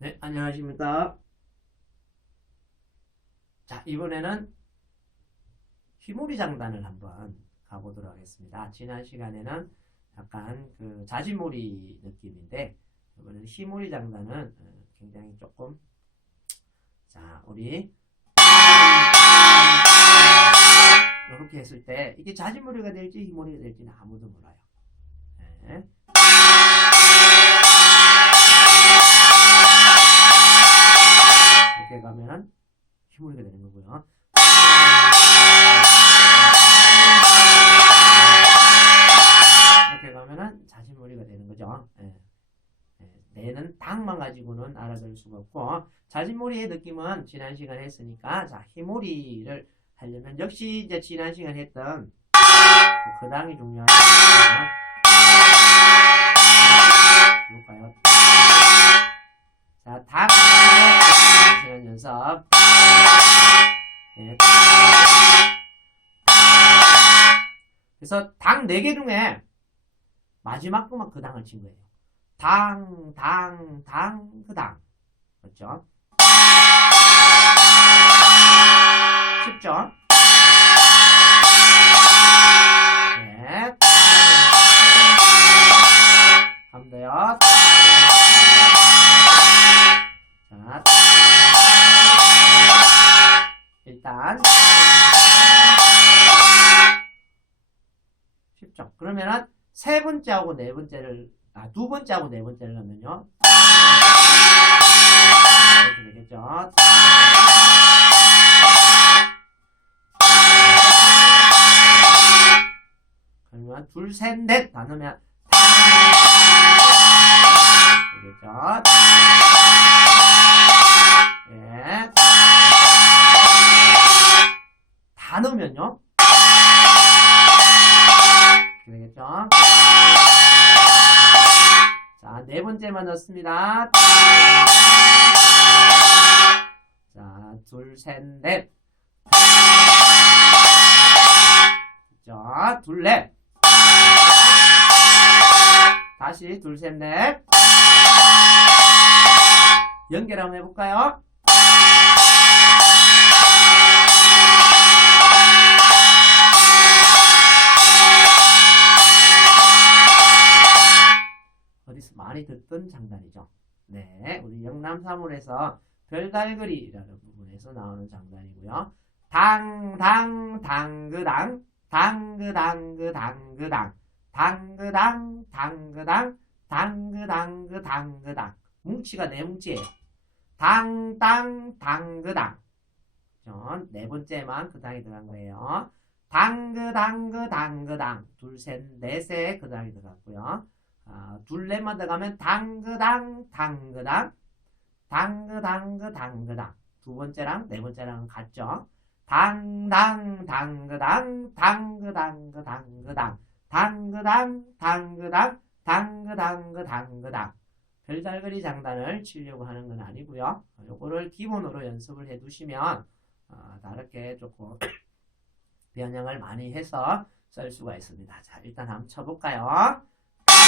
네, 안녕하십니까. 자, 이번에는 휘몰이 장단을 한번 가보도록 하겠습니다. 지난 시간에는 약간 그 자지몰이 느낌인데, 이번에는 휘몰이 장단은 어, 굉장히 조금, 자, 우리, 이렇게 했을 때, 이게 자지몰이가 될지 휘몰이가 될지는 아무도 몰라요. 네. 가면은 자신몰이가 되는 거죠. 예. 예. 내는 당만 가지고는 알아들 수가 없고 자진몰이의 느낌은 지난 시간에 했으니까 자 휘몰이를 하려면 역시 이제 지난 시간에 했던 그 거당이 중요하니까 볼까요? 자, 닭 시간 연습. 네. 그래서 당 4개 중에 마지막 거만 그 당을 친 거예요. 당, 당, 당, 그 당. 그렇죠? 쉽죠? 네. 한번 더요. 자, 일단 쉽죠. 그러면은 세 번째하고 네 번째를 아, 두 번째하고 네 번째를 하면요. 이렇게 되겠죠. 그러면 둘, 셋, 넷 나누면 되겠죠. 예. 다 넣으면요. 번째만 넣습니다. 자, 둘, 셋, 넷. 자, 둘, 넷. 다시 둘, 셋, 넷. 연결 한번 해볼까요? 많이 듣던 장단이죠. 네, 우리 영남 사물에서 별달그리라는 부분에서 나오는 장단이고요. 당, 당, 당그당, 당그당그, 당그당, 당그당, 당그당, 당그당그, 당그당. 뭉치가 네 뭉치예요. 당, 땅, 당그당. 전네 번째만 그 당이 들어간 거예요. 당그, 당그, 당그당. 둘, 셋, 넷에 그 당이 들어갔고요. 아, 둘레만 들어가면 당그당, 당그당. 당그당그, 당그당. 두 번째랑 네 번째랑 같죠? 당당, 당그당, 당그당그, 당그당. 당그당, 당그당, 당그당그, 당그당. 별달그리 장단을 치려고 하는 건 아니고요. 요거를 기본으로 연습을 해 두시면 어, 다르게 조금 변형을 많이 해서 쓸 수가 있습니다. 자, 일단 한번 쳐볼까요?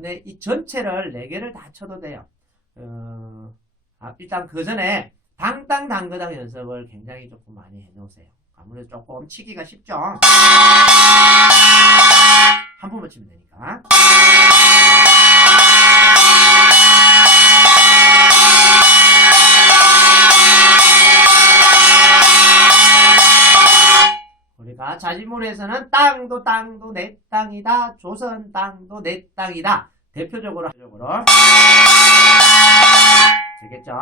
근데 이 전체를 네 개를 다 쳐도 돼요. 어, 아, 일단 그 전에 당땅 당그당 연습을 굉장히 조금 많이 해놓으세요. 아무래도 조금 치기가 쉽죠? 한 번만 치면 되니까. 우리가 자진몰에서는 땅도 땅도 내 땅이다. 조선 땅도 내 땅이다. 대표적으로 대표적으로 되겠죠?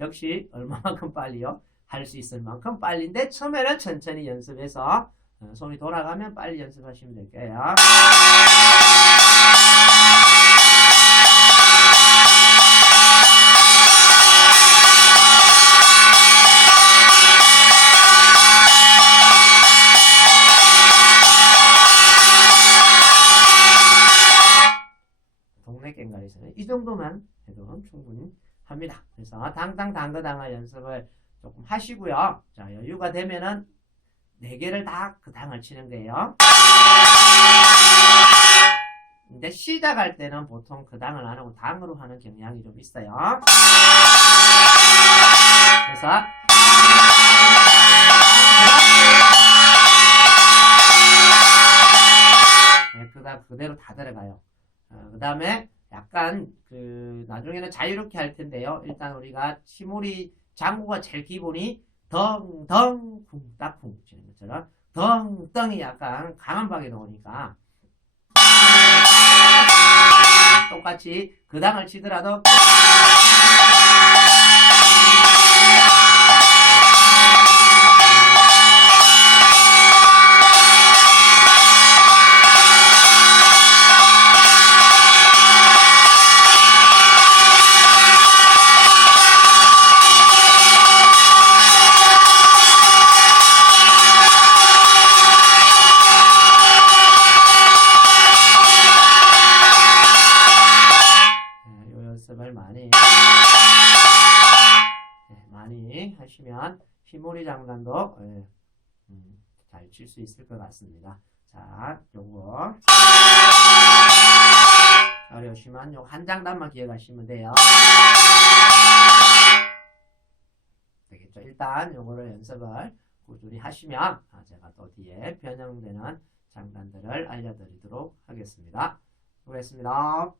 역시 얼마만큼 빨리요? 할 수 있을 만큼 빨리인데 처음에는 천천히 연습해서 어, 손이 돌아가면 빨리 연습하시면 될게요. 이 정도만 해도 충분히 합니다. 그래서 당당 당거당할 연습을 조금 하시고요. 자 여유가 되면은 네 개를 다 그 당을 치는 거예요. 근데 시작할 때는 보통 그 당을 안 하고 당으로 하는 경향이 좀 있어요. 그래서 네, 그다 그대로 다 들어가요. 그 다음에 약간 그 나중에는 자유롭게 할 텐데요. 일단 우리가 시몰이 장구가 제일 기본이 덩덩 쿵딱쿵 치는 것처럼 덩덩이 약간 강한 박에 나오니까 똑같이 그 당을 치더라도 연습을 많이 네, 많이 하시면 휘몰이 장단도 예, 음, 잘칠 수 있을 것 같습니다. 자, 요거 어려우시면 요한 장단만 기억하시면 돼요. 되겠죠? 일단 요거를 연습을 꾸준히 하시면 아, 제가 또 뒤에 변형되는 장단들을 알려드리도록 하겠습니다. 수고했습니다.